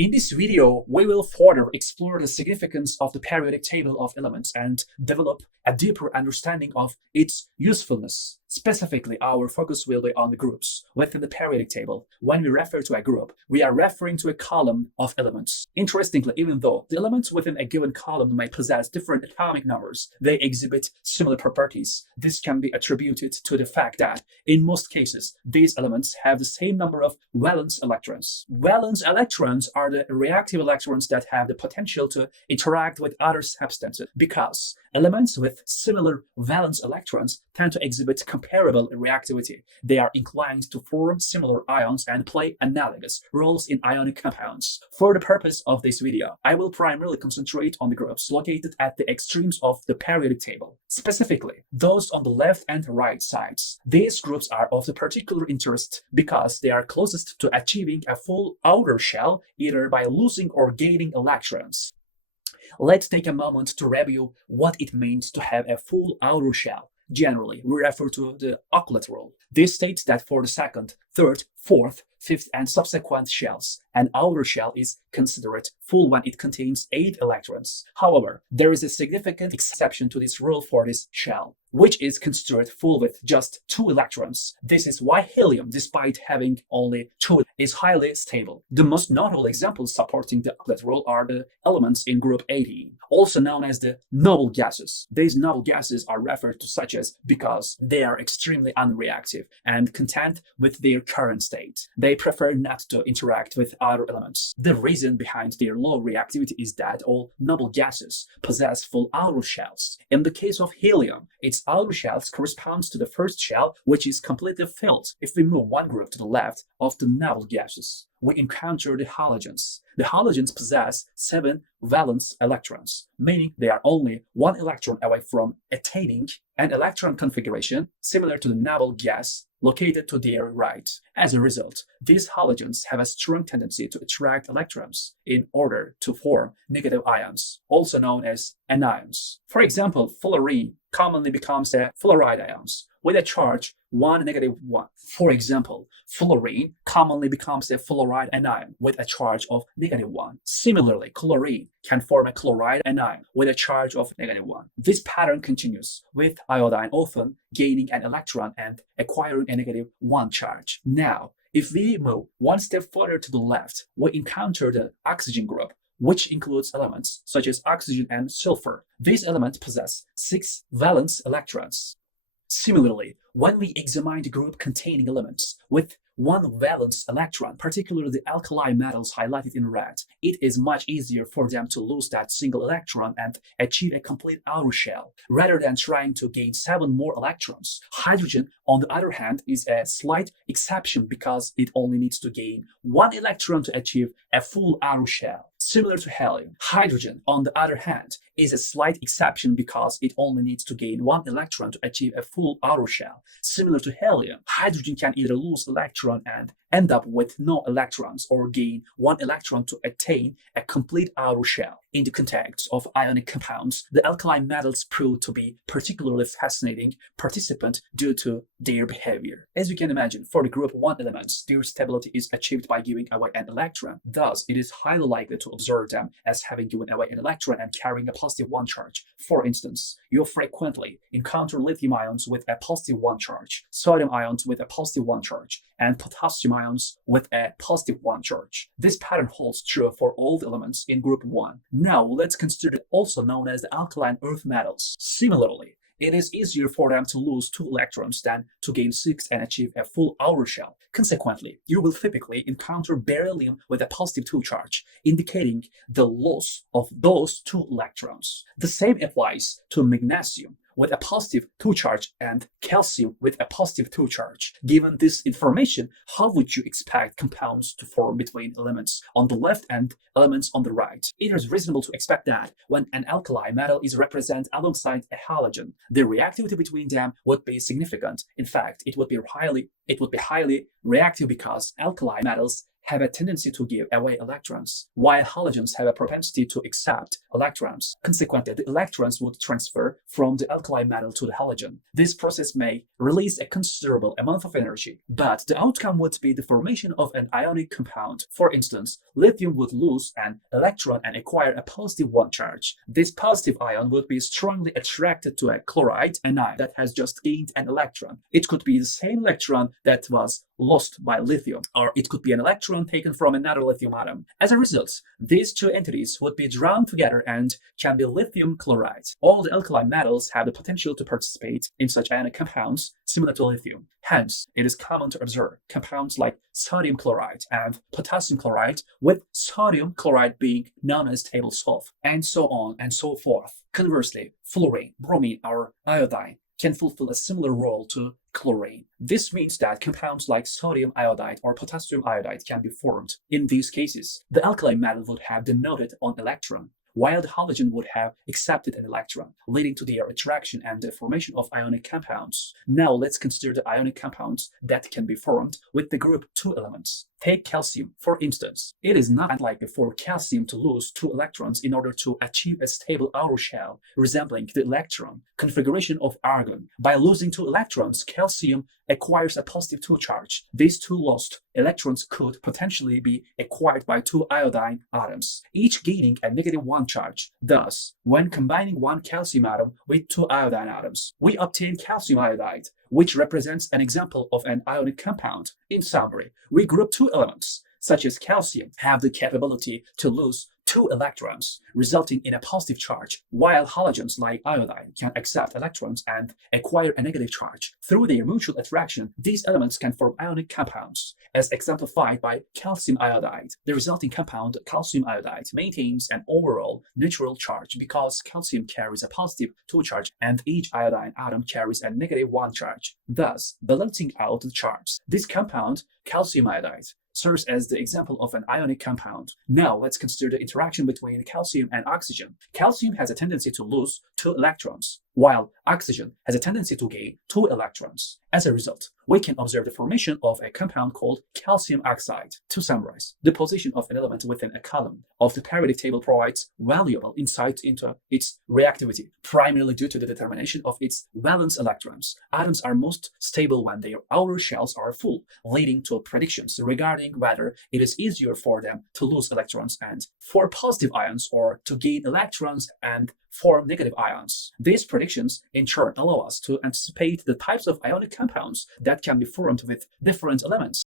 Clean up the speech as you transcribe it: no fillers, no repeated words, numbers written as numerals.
In this video, we will further explore the significance of the periodic table of elements and develop a deeper understanding of its usefulness. Specifically, our focus will be on the groups within the periodic table. When we refer to a group, we are referring to a column of elements. Interestingly, even though the elements within a given column may possess different atomic numbers, they exhibit similar properties. This can be attributed to the fact that, in most cases, these elements have the same number of valence electrons. Valence electrons are the reactive electrons that have the potential to interact with other substances because elements with similar valence electrons tend to exhibit comparable reactivity. They are inclined to form similar ions and play analogous roles in ionic compounds. For the purpose of this video, I will primarily concentrate on the groups located at the extremes of the periodic table, specifically those on the left and right sides. These groups are of the particular interest because they are closest to achieving a full outer shell, either by losing or gaining electrons. Let's take a moment to review what it means to have a full outer shell. Generally, we refer to the Oclet rule. This states that for the second, third, fourth, fifth, and subsequent shells, an outer shell is considered full when it contains 8 electrons. However, there is a significant exception to this rule for this shell, which is considered full with just 2 electrons. This is why helium, despite having only 2, is highly stable. The most notable examples supporting the Oclet rule are the elements in group 18, also known as the noble gases. These noble gases are referred to such as because they are extremely unreactive and content with their current state. They prefer not to interact with other elements. The reason behind their low reactivity is that all noble gases possess full outer shells. In the case of helium, its outer shells corresponds to the first shell, which is completely filled. If we move one group to the left of the noble gases, we encounter the halogens. The halogens possess 7 valence electrons, meaning they are only 1 electron away from attaining an electron configuration similar to the noble gas located to their right. As a result, these halogens have a strong tendency to attract electrons in order to form negative ions, also known as anions. For example, fluorine commonly becomes a fluoride ions with a charge 1, -1. For example, fluorine commonly becomes a fluoride anion with a charge of -1. Similarly, chlorine can form a chloride anion with a charge of -1. This pattern continues, with iodine often gaining an electron and acquiring a -1 charge. Now, if we move one step further to the left, we encounter the oxygen group, which includes elements such as oxygen and sulfur. These elements possess 6 valence electrons. Similarly, when we examine the group containing elements with 1 valence electron, particularly the alkali metals highlighted in red, it is much easier for them to lose that single electron and achieve a complete outer shell, rather than trying to gain 7 more electrons. Hydrogen, on the other hand, is a slight exception because it only needs to gain 1 electron to achieve a full outer shell. Similar to helium, hydrogen, on the other hand, is a slight exception because it only needs to gain 1 electron to achieve a full outer shell. Similar to helium, hydrogen can either lose electron and end up with no electrons or gain 1 electron to attain a complete outer shell. In the context of ionic compounds, the alkali metals prove to be particularly fascinating participants due to their behavior. As you can imagine, for the group 1 elements, their stability is achieved by giving away an electron. Thus, it is highly likely to observe them as having given away an electron and carrying a +1 charge. For instance, you'll frequently encounter lithium ions with a +1 charge, sodium ions with a +1 charge, and potassium ions with a +1 charge. This pattern holds true for all the elements in group 1. Now, let's consider also known as the alkaline earth metals. Similarly, it is easier for them to lose 2 electrons than to gain 6 and achieve a full outer shell. Consequently, you will typically encounter beryllium with a +2 charge, indicating the loss of those 2 electrons. The same applies to magnesium with a +2 charge and calcium with a +2 charge. Given this information, how would you expect compounds to form between elements on the left and elements on the right? It is reasonable to expect that when an alkali metal is represented alongside a halogen, the reactivity between them would be significant. In fact, it would be highly reactive because alkali metals have a tendency to give away electrons, while halogens have a propensity to accept electrons. Consequently, the electrons would transfer from the alkali metal to the halogen. This process may release a considerable amount of energy, but the outcome would be the formation of an ionic compound. For instance, lithium would lose an electron and acquire a positive one charge. This positive ion would be strongly attracted to a chloride anion that has just gained an electron. It could be the same electron that was lost by lithium, or it could be an electron taken from another lithium atom. As a result, these two entities would be drawn together and can be lithium chloride. All the alkali metals have the potential to participate in such ionic compounds similar to lithium. Hence, it is common to observe compounds like sodium chloride and potassium chloride, with sodium chloride being known as table salt, and so on and so forth. Conversely, fluorine, bromine, or iodine can fulfill a similar role to chlorine. This means that compounds like sodium iodide or potassium iodide can be formed. In these cases, the alkali metal would have denoted an electron, while the halogen would have accepted an electron, leading to their attraction and the formation of ionic compounds. Now let's consider the ionic compounds that can be formed with the group 2 elements. Take calcium, for instance. It is not unlikely for calcium to lose 2 electrons in order to achieve a stable outer shell, resembling the electron configuration of argon. By losing 2 electrons, calcium acquires a positive 2 charge. These 2 lost electrons could potentially be acquired by 2 iodine atoms, each gaining a negative 1 charge. Thus, when combining 1 calcium atom with 2 iodine atoms, we obtain calcium iodide, which represents an example of an ionic compound. In summary, we group 2 elements, such as calcium, have the capability to lose 2 electrons, resulting in a positive charge, while halogens like iodine can accept electrons and acquire a negative charge. Through their mutual attraction, these elements can form ionic compounds, as exemplified by calcium iodide. The resulting compound, calcium iodide, maintains an overall neutral charge because calcium carries a positive 2 charge and each iodine atom carries a negative 1 charge, thus balancing out the charge. This compound, calcium iodide, serves as the example of an ionic compound. Now let's consider the interaction between calcium and oxygen. Calcium has a tendency to lose 2 electrons, while oxygen has a tendency to gain 2 electrons. As a result, we can observe the formation of a compound called calcium oxide. To summarize, the position of an element within a column of the periodic table provides valuable insight into its reactivity, primarily due to the determination of its valence electrons. Atoms are most stable when their outer shells are full, leading to predictions regarding whether it is easier for them to lose electrons and for positive ions, or to gain electrons and form negative ions. These predictions, in turn, allow us to anticipate the types of ionic compounds that can be formed with different elements.